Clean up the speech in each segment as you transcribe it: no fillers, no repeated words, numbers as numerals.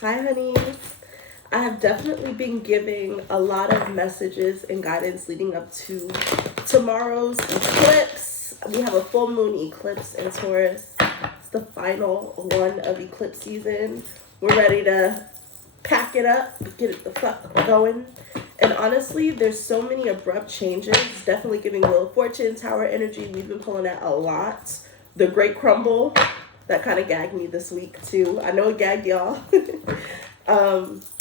Hi, honeys. I have definitely been giving a lot of messages and guidance leading up to tomorrow's eclipse. We have a full moon eclipse in Taurus. It's the final one of eclipse season. We're ready to pack it up, get it the fuck going. And honestly, there's so many abrupt changes. Definitely giving Wheel of Fortune, Tower energy. We've been pulling that a lot. The Great Crumble, that kind of gagged me this week too. I know it gagged y'all.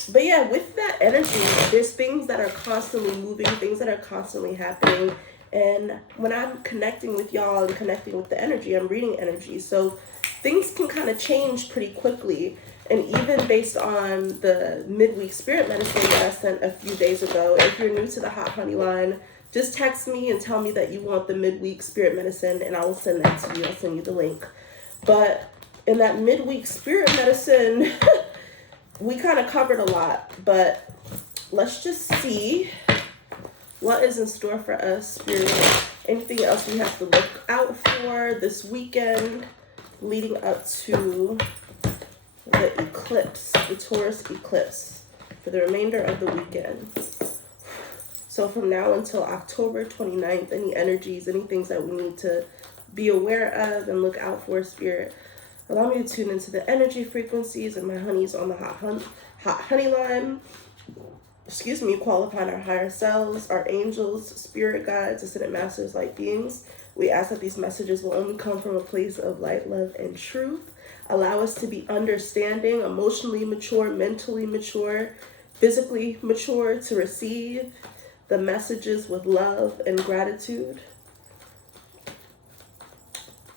But yeah, with that energy, there's things that are constantly moving, things that are constantly happening. And when I'm connecting with y'all and connecting with the energy, I'm reading energy. So things can kind of change pretty quickly. And even based on the midweek spirit medicine that I sent a few days ago, if you're new to the Hot Honey line, just text me and tell me that you want the midweek spirit medicine and I will send that to you. I'll send you the link. But in that midweek spirit medicine, we kind of covered a lot, but let's just see what is in store for us, spirit. Anything else we have to look out for this weekend leading up to the eclipse, the Taurus eclipse, for the remainder of the weekend. So from now until October 29th, any energies, any things that we need to be aware of and look out for, spirit. Allow me to tune into the energy frequencies and my honeys on the hot honey line. Call upon our higher selves, our angels, spirit guides, ascended masters, light beings. We ask that these messages will only come from a place of light, love, and truth. Allow us to be understanding, emotionally mature, mentally mature, physically mature, to receive the messages with love and gratitude.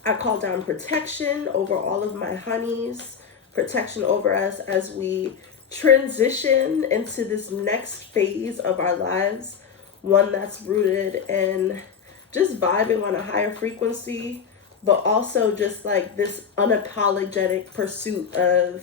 I call down protection over all of my honeys, protection over us as we transition into this next phase of our lives, one that's rooted in just vibing on a higher frequency, but also just like this unapologetic pursuit of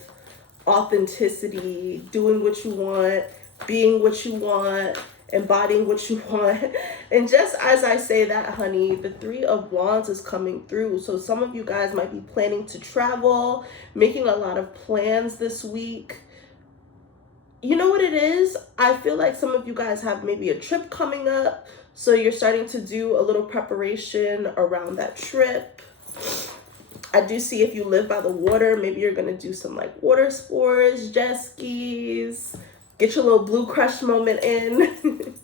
authenticity, doing what you want, being what you want, embodying what you want. And just as I say that, honey, the Three of Wands is coming through. So some of you guys might be planning to travel, making a lot of plans this week. You know what it is? I feel like some of you guys have maybe a trip coming up, so you're starting to do a little preparation around that trip. I do see if you live by the water, maybe you're going to do some like water sports, jet skis, get your little blue crush moment in.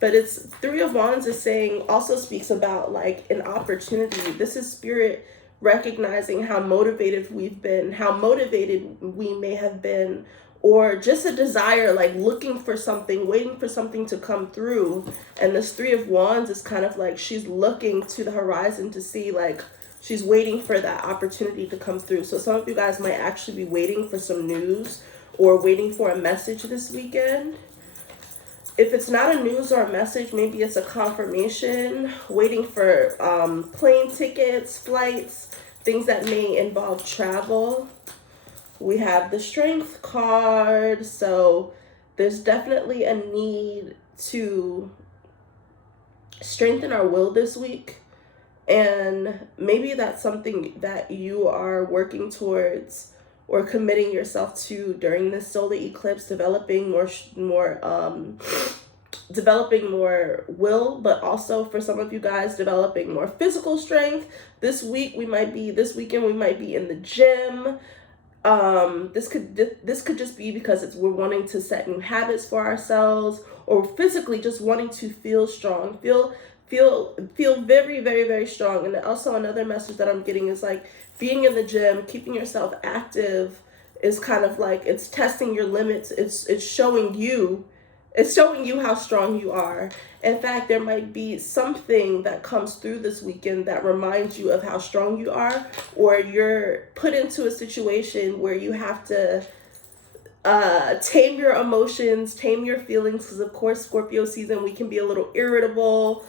But it's Three of Wands is saying, also speaks about like an opportunity. This is spirit recognizing how motivated we've been, how motivated we may have been, or just a desire, like looking for something, waiting for something to come through. And this Three of Wands is kind of like she's looking to the horizon to see, like she's waiting for that opportunity to come through. So some of you guys might actually be waiting for some news or waiting for a message this weekend. If it's not a news or a message, maybe it's a confirmation, waiting for plane tickets, flights, things that may involve travel. We have the Strength card, so there's definitely a need to strengthen our will this week. And maybe that's something that you are working towards or committing yourself to during this solar eclipse, developing more will, but also for some of you guys developing more physical strength. This weekend we might be in the gym. This could just be because we're wanting to set new habits for ourselves, or physically just wanting to feel strong, feel very, very, very strong. And also another message that I'm getting is like being in the gym, keeping yourself active is kind of like it's testing your limits. It's showing you how strong you are. In fact, there might be something that comes through this weekend that reminds you of how strong you are, or you're put into a situation where you have to tame your emotions, tame your feelings, because of course Scorpio season we can be a little irritable,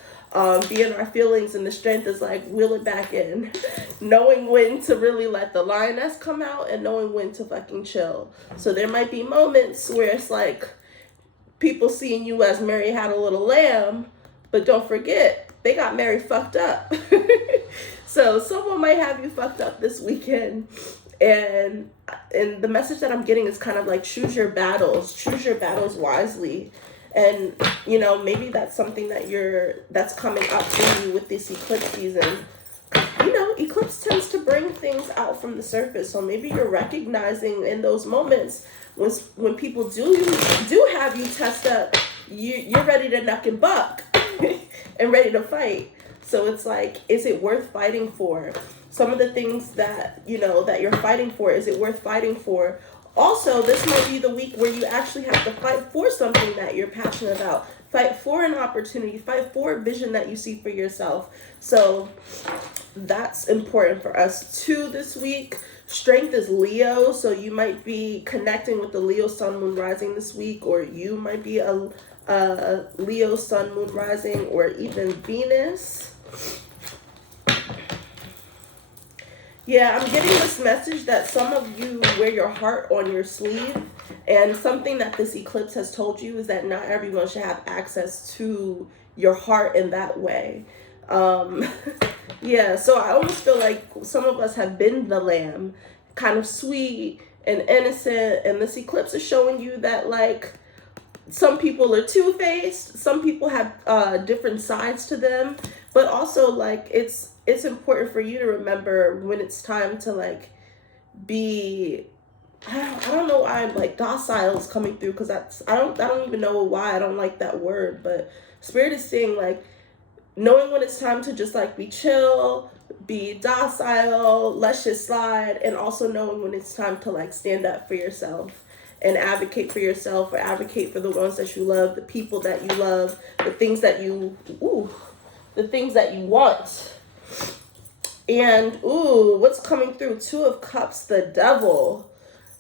be in our feelings, and the strength is like wheel it back in. Knowing when to really let the lioness come out and knowing when to fucking chill. So there might be moments where it's like people seeing you as Mary had a little lamb, but don't forget they got Mary fucked up. So someone might have you fucked up this weekend, And the message that I'm getting is kind of like choose your battles wisely. And maybe that's something that's coming up for you with this eclipse season. Eclipse tends to bring things out from the surface. So maybe you're recognizing in those moments when people do have you test up, you're ready to knuck and buck and ready to fight. So it's like, is it worth fighting for? Some of the things that that you're fighting for, is it worth fighting for? Also, this might be the week where you actually have to fight for something that you're passionate about. Fight for an opportunity, fight for a vision that you see for yourself. So that's important for us too this week. Strength is Leo, so you might be connecting with the Leo Sun Moon Rising this week, or you might be a Leo Sun Moon Rising, or even Venus. Yeah, I'm getting this message that some of you wear your heart on your sleeve, and something that this eclipse has told you is that not everyone should have access to your heart in that way. Yeah, so I almost feel like some of us have been the lamb, kind of sweet and innocent, and this eclipse is showing you that, like, some people are two-faced, some people have different sides to them, but also, like, it's important for you to remember when it's time to, like, be, I don't know why I'm like docile is coming through, because I don't even know why I don't like that word, but Spirit is saying, like, knowing when it's time to just, like, be chill, be docile, let's just slide, and also knowing when it's time to, like, stand up for yourself and advocate for yourself, or advocate for the ones that you love, the people that you love, the things that you want. And what's coming through? Two of Cups, the Devil.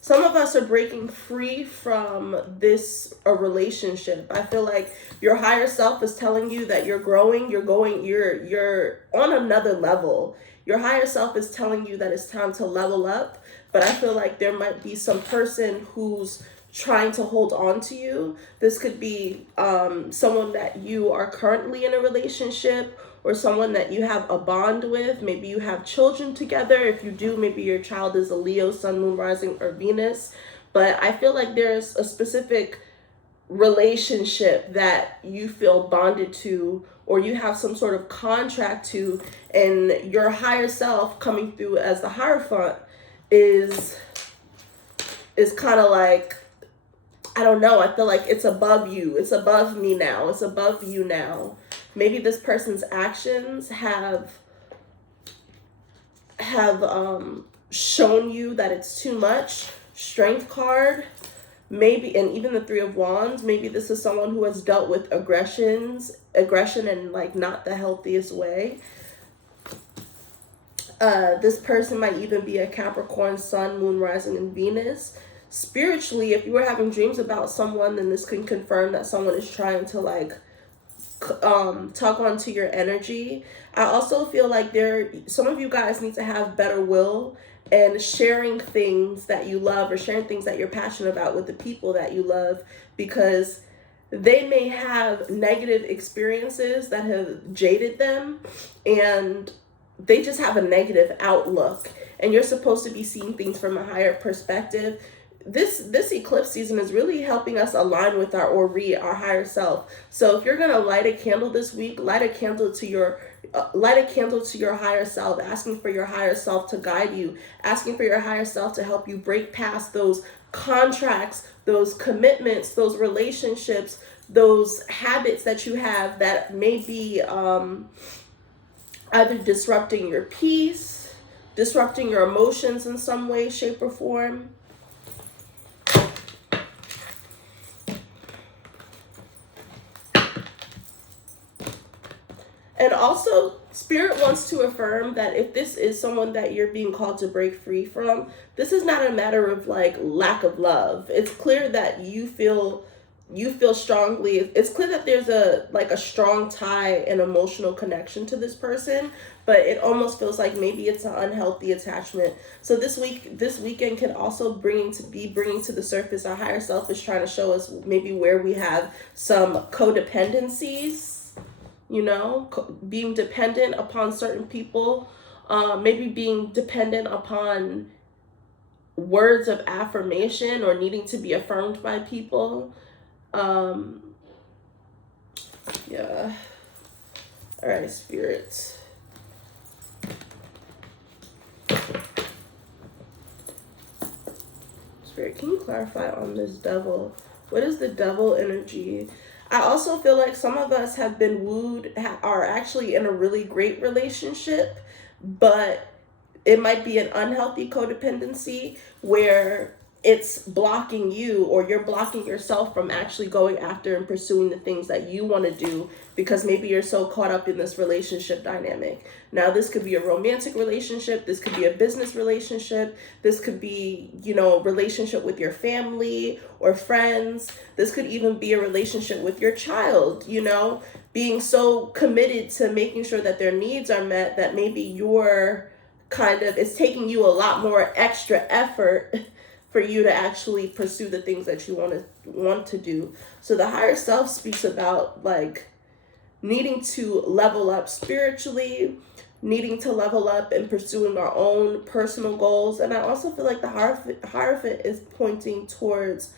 Some of us are breaking free from a relationship. I feel like your higher self is telling you that you're growing, you're on another level. Your higher self is telling you that it's time to level up, but I feel like there might be some person who's trying to hold on to you. This could be someone that you are currently in a relationship, or someone that you have a bond with. Maybe you have children together. If you do, maybe your child is a Leo, Sun, Moon, Rising, or Venus. But I feel like there's a specific relationship that you feel bonded to, or you have some sort of contract to, and your higher self coming through as the Hierophant is kind of like, I don't know, I feel like it's above you. It's above me now. It's above you now. Maybe this person's actions have shown you that it's too much. Strength card. Maybe, and even the Three of Wands, maybe this is someone who has dealt with aggression in, like, not the healthiest way. This person might even be a Capricorn, Sun, Moon, Rising, and Venus. Spiritually, if you were having dreams about someone, then this can confirm that someone is trying to, like, tug onto your energy. I also feel like some of you guys need to have better will and sharing things that you love, or sharing things that you're passionate about with the people that you love, because they may have negative experiences that have jaded them, and they just have a negative outlook, and you're supposed to be seeing things from a higher perspective. This eclipse season is really helping us align with our higher self. So if you're gonna light a candle this week, light a candle to your higher self, asking for your higher self to guide you, asking for your higher self to help you break past those contracts, those commitments, those relationships, those habits that you have that may be either disrupting your peace, disrupting your emotions in some way, shape, or form. And also, Spirit wants to affirm that if this is someone that you're being called to break free from, this is not a matter of, like, lack of love. It's clear that you feel strongly. It's clear that there's a strong tie and emotional connection to this person, but it almost feels like maybe it's an unhealthy attachment. So this weekend can also bringing to the surface our higher self is trying to show us maybe where we have some codependencies. Being dependent upon certain people, maybe being dependent upon words of affirmation or needing to be affirmed by people. Yeah. All right, Spirit. Spirit, can you clarify on this devil? What is the devil energy? I also feel like some of us have been wooed, are actually in a really great relationship, but it might be an unhealthy codependency where it's blocking you, or you're blocking yourself from actually going after and pursuing the things that you want to do because maybe you're so caught up in this relationship dynamic. Now, this could be a romantic relationship, this could be a business relationship, this could be, relationship with your family or friends. This could even be a relationship with your child, being so committed to making sure that their needs are met that maybe you're it's taking you a lot more extra effort for you to actually pursue the things that you want to do. So the higher self speaks about like needing to level up spiritually, needing to level up and pursuing our own personal goals. And I also feel like the Hierophant is pointing towards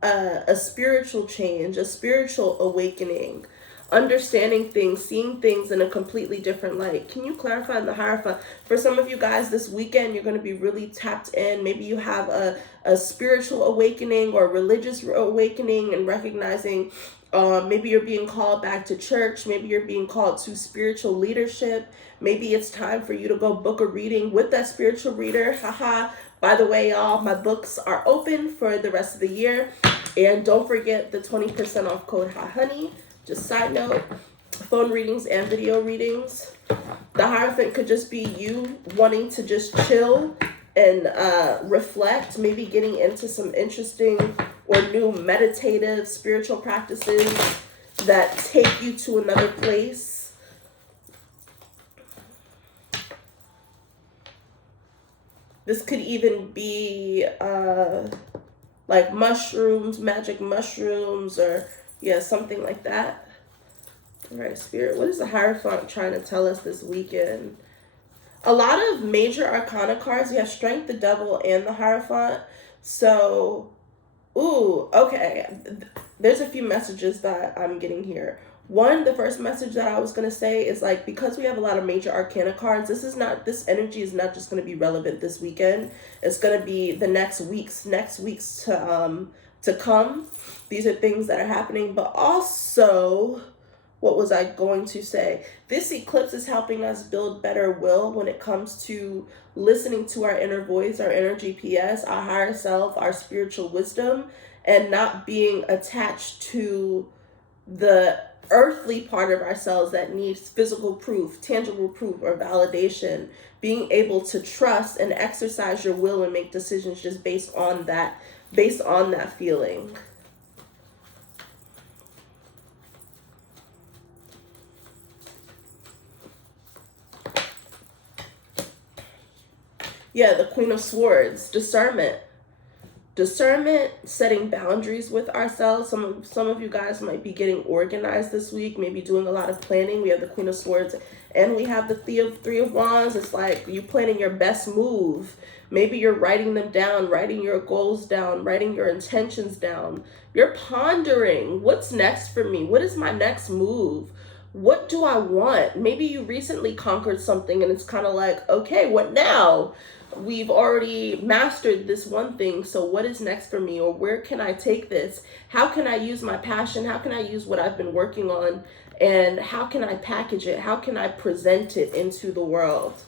a spiritual change, a spiritual awakening, understanding things, seeing things in a completely different light. Can you clarify the Hierophant? For some of you guys this weekend, you're going to be really tapped in. Maybe you have a spiritual awakening or religious awakening and recognizing maybe you're being called back to church. Maybe you're being called to spiritual leadership. Maybe it's time for you to go book a reading with that spiritual reader. Haha. By the way, y'all, my books are open for the rest of the year. And don't forget the 20% off code HONEY. Just side note, phone readings and video readings. The Hierophant could just be you wanting to just chill and reflect, maybe getting into some interesting or new meditative spiritual practices that take you to another place. This could even be like mushrooms, magic mushrooms, or something like that. All right, Spirit, what is the Hierophant trying to tell us this weekend? A lot of major arcana cards. You have Strength, the Devil, and the Hierophant. So, okay. There's a few messages that I'm getting here. One, the first message that I was going to say is like, because we have a lot of major arcana cards, this energy is not just going to be relevant this weekend. It's going to be the next weeks to come. These are things that are happening, but also, what was I going to say? This eclipse is helping us build better will when it comes to listening to our inner voice, our inner GPS, our higher self, our spiritual wisdom, and not being attached to the earthly part of ourselves that needs physical proof, tangible proof, or validation. Being able to trust and exercise your will and make decisions just based on that feeling. Yeah, the Queen of Swords, discernment, setting boundaries with ourselves. Some of you guys might be getting organized this week, maybe doing a lot of planning. We have the Queen of Swords and we have the Three of Wands. It's like you planning your best move. Maybe you're writing them down, writing your goals down, writing your intentions down. You're pondering, what's next for me? What is my next move? What do I want? Maybe you recently conquered something and it's kind of like, okay, what now? We've already mastered this one thing, so what is next for me? Or where can I take this? How can I use my passion? How can I use what I've been working on? And how can I package it? How can I present it into the world?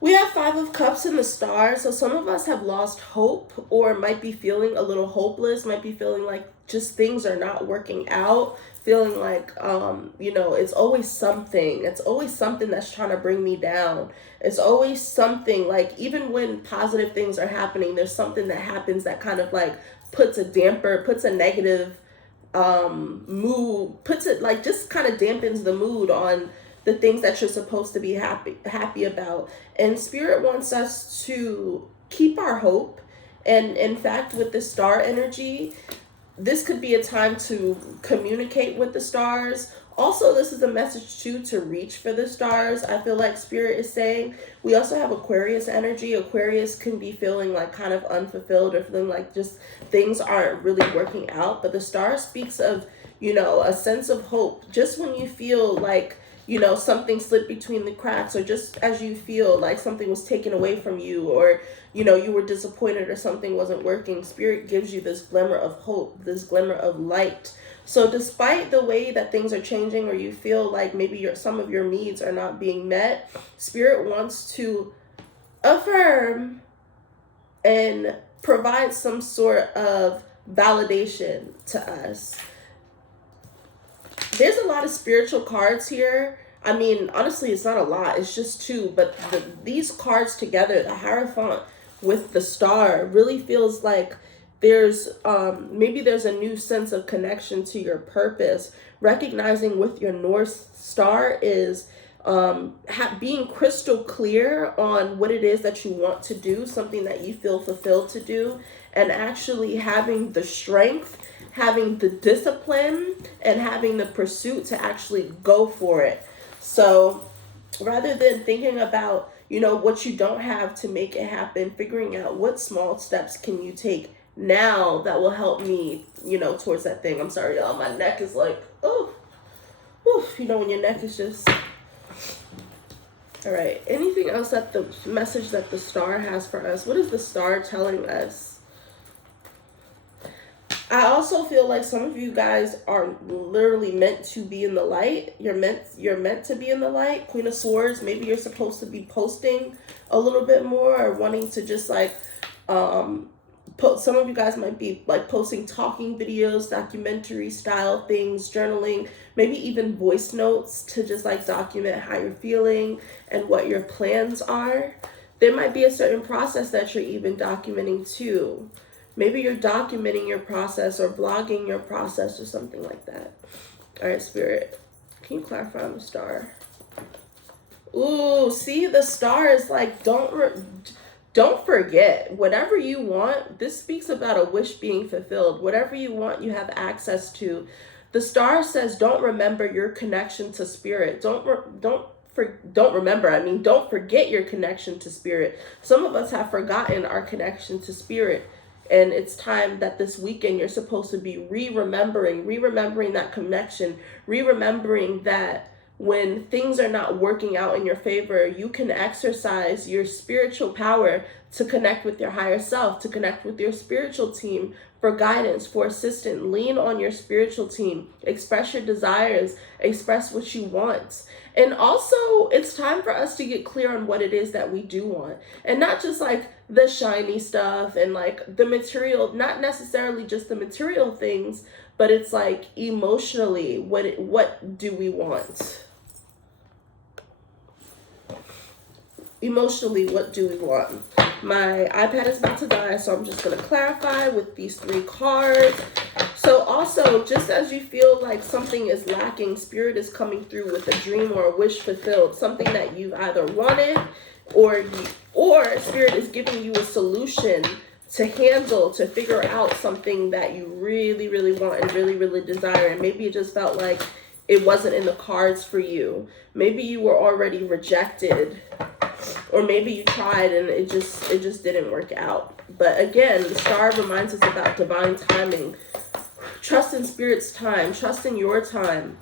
We have Five of Cups in the Stars. So some of us have lost hope or might be feeling a little hopeless, might be feeling like just things are not working out, feeling like, it's always something. It's always something that's trying to bring me down. It's always something, like even when positive things are happening, there's something that happens that kind of like puts a negative mood, just kind of dampens the mood on the things that you're supposed to be happy about. And Spirit wants us to keep our hope. And in fact, with the star energy, this could be a time to communicate with the stars. Also, this is a message too to reach for the stars. I feel like Spirit is saying we also have Aquarius energy. Aquarius can be feeling like kind of unfulfilled or feeling like just things aren't really working out. But the star speaks of, you know, a sense of hope. Just when you feel like, you know, something slipped between the cracks, or just as you feel like something was taken away from you, or, you know, you were disappointed or something wasn't working, Spirit gives you this glimmer of hope, this glimmer of light. So despite the way that things are changing, or you feel like maybe some of your needs are not being met, Spirit wants to affirm and provide some sort of validation to us. There's a lot of spiritual cards here. I mean, honestly, it's not a lot. It's just two. But these cards together, the Hierophant with the star, really feels like there's maybe there's a new sense of connection to your purpose. Recognizing with your North Star is being crystal clear on what it is that you want to do, something that you feel fulfilled to do, and actually having the strength, having the discipline, and having the pursuit to actually go for it. So rather than thinking about, you know, what you don't have to make it happen, figuring out what small steps can you take now that will help me, you know, towards that thing. I'm sorry, y'all. My neck is like, oh, you know, when your neck is just... All right. Anything else that the message that the star has for us? What is the star telling us? I also feel like some of you guys are literally meant to be in the light. You're meant to be in the light. Queen of Swords, maybe you're supposed to be posting a little bit more, or wanting to just like some of you guys might be like posting talking videos, documentary style things, journaling, maybe even voice notes to just like document how you're feeling and what your plans are. There might be a certain process that you're even documenting too. Maybe you're documenting your process or blogging your process or something like that. All right, Spirit, can you clarify on the star? Ooh, see, the star is like, don't forget, whatever you want. This speaks about a wish being fulfilled. Whatever you want, you have access to. The star says, don't remember your connection to Spirit. Don't forget your connection to Spirit. Some of us have forgotten our connection to Spirit. And it's time that this weekend you're supposed to be re-remembering that connection, re-remembering that when things are not working out in your favor, you can exercise your spiritual power to connect with your higher self, to connect with your spiritual team for guidance, for assistance. Lean on your spiritual team. Express your desires. Express what you want. And also, it's time for us to get clear on what it is that we do want. And not just like the shiny stuff and like the material, not necessarily just the material things, but it's like emotionally, what do we want? Emotionally, what do we want? My iPad is about to die, so I'm just going to clarify with these 3 cards. So also, just as you feel like something is lacking, Spirit is coming through with a dream or a wish fulfilled, something that you've either wanted or Spirit is giving you a solution to handle, to figure out something that you really, really want and really, really desire. And maybe it just felt like it wasn't in the cards for you. Maybe you were already rejected, or maybe you tried and it just didn't work out. But again, the star reminds us about divine timing. Trust in Spirit's time. Trust in your time.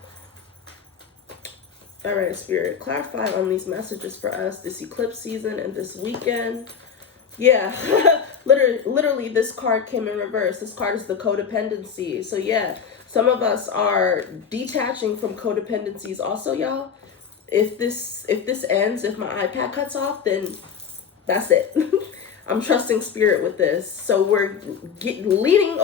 All right, Spirit, clarify on these messages for us this eclipse season and this weekend. Yeah, literally this card came in reverse. This card is the codependency. So yeah, some of us are detaching from codependencies also, y'all. If this ends, if my iPad cuts off, then that's it. I'm trusting Spirit with this. So we're leaning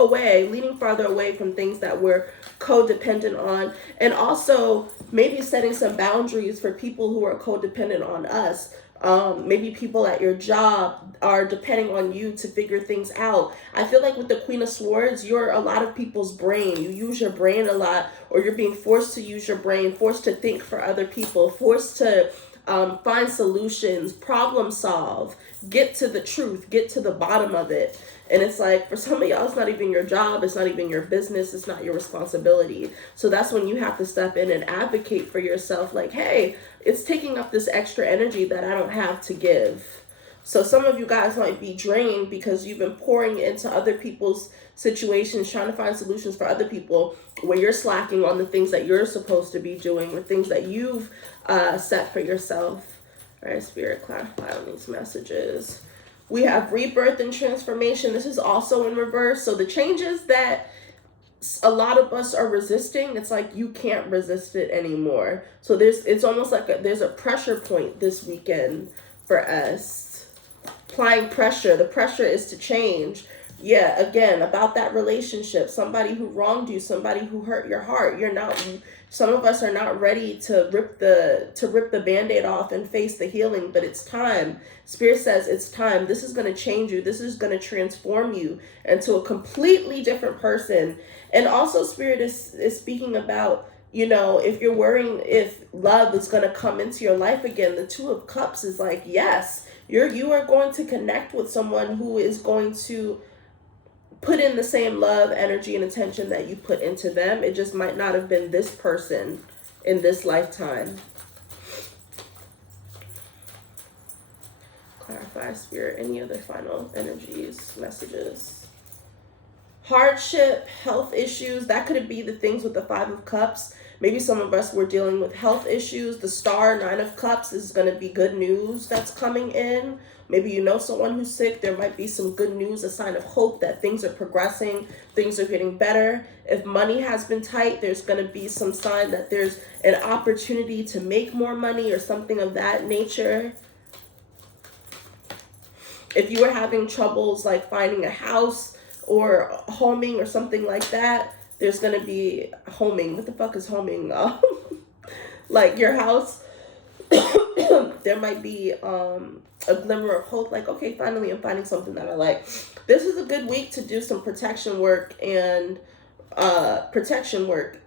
farther away from things that we're codependent on, and also maybe setting some boundaries for people who are codependent on us. Maybe people at your job are depending on you to figure things out. I feel like with the Queen of Swords, you're a lot of people's brain. You use your brain a lot, or you're being forced to use your brain, forced to think for other people, forced to find solutions, problem solve, get to the truth, get to the bottom of it. And it's like, for some of y'all, it's not even your job, it's not even your business, it's not your responsibility. So that's when you have to step in and advocate for yourself, like, hey, it's taking up this extra energy that I don't have to give. So some of you guys might be drained because you've been pouring into other people's situations, trying to find solutions for other people, where you're slacking on the things that you're supposed to be doing, or things that you've set for yourself. All right, Spirit, clarify on these messages. We have rebirth and transformation. This is also in reverse. So the changes that a lot of us are resisting, it's like you can't resist it anymore. So it's almost like there's a pressure point this weekend for us. Applying pressure. The pressure is to change. Yeah, again, about that relationship, somebody who wronged you, somebody who hurt your heart. Some of us are not ready to rip the Band-Aid off and face the healing, but it's time. Spirit says it's time. This is going to change you. This is going to transform you into a completely different person. And also Spirit is speaking about, if you're worrying if love is going to come into your life again, the Two of Cups is like, yes, you are going to connect with someone who is going to put in the same love, energy, and attention that you put into them. It just might not have been this person in this lifetime. Clarify, Spirit, any other final energies, messages? Hardship, health issues, that could be the things with the Five of Cups. Maybe some of us were dealing with health issues. The Star, Nine of Cups, is going to be good news that's coming in. Maybe you know someone who's sick. There might be some good news, a sign of hope that things are progressing, things are getting better. If money has been tight, there's going to be some sign that there's an opportunity to make more money or something of that nature. If you were having troubles like finding a house or homing or something like that, there's going to be homing. What the fuck is homing? Like your house, there might be a glimmer of hope. Like, okay, finally I'm finding something that I like. This is a good week to do some protection work and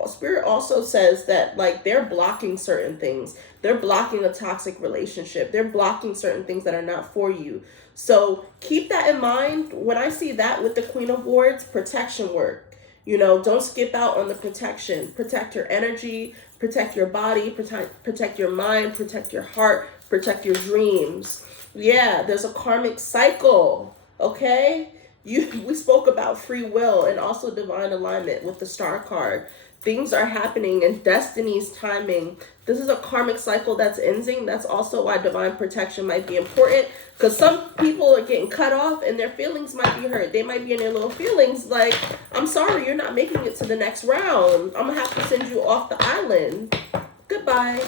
Spirit also says that, like, they're blocking certain things. They're blocking a toxic relationship. They're blocking certain things that are not for you. So keep that in mind. When I see that with the Queen of Wands, protection work. Don't skip out on the protection. Protect your energy, protect your body, protect your mind, protect your heart, protect your dreams. Yeah, there's a karmic cycle, okay? We spoke about free will and also divine alignment with the Star card. Things are happening in destiny's timing. This is a karmic cycle that's ending. That's also why divine protection might be important, because some people are getting cut off and their feelings might be hurt. They might be in their little feelings like, I'm sorry, you're not making it to the next round. I'm going to have to send you off the island. Goodbye.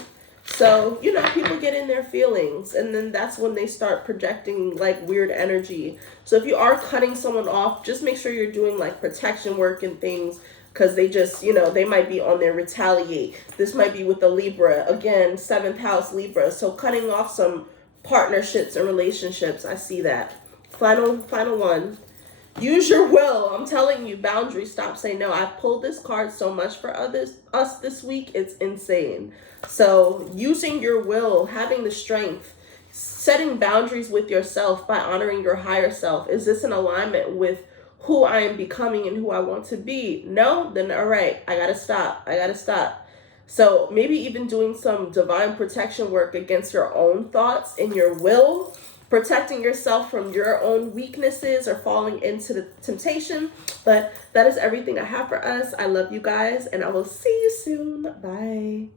So, people get in their feelings, and then that's when they start projecting like weird energy. So if you are cutting someone off, just make sure you're doing like protection work and things, because they just, they might be on their retaliate. This might be with the Libra. Again, 7th house Libra. So cutting off some partnerships and relationships. I see that. Final one. Use your will. I'm telling you, boundaries. Stop saying no. I've pulled this card so much for us this week. It's insane. So using your will, having the strength, setting boundaries with yourself by honoring your higher self. Is this in alignment with who I am becoming and who I want to be? No? Then all right, I gotta stop. So maybe even doing some divine protection work against your own thoughts and your will, protecting yourself from your own weaknesses or falling into the temptation. But that is everything I have for us. I love you guys, and I will see you soon. Bye.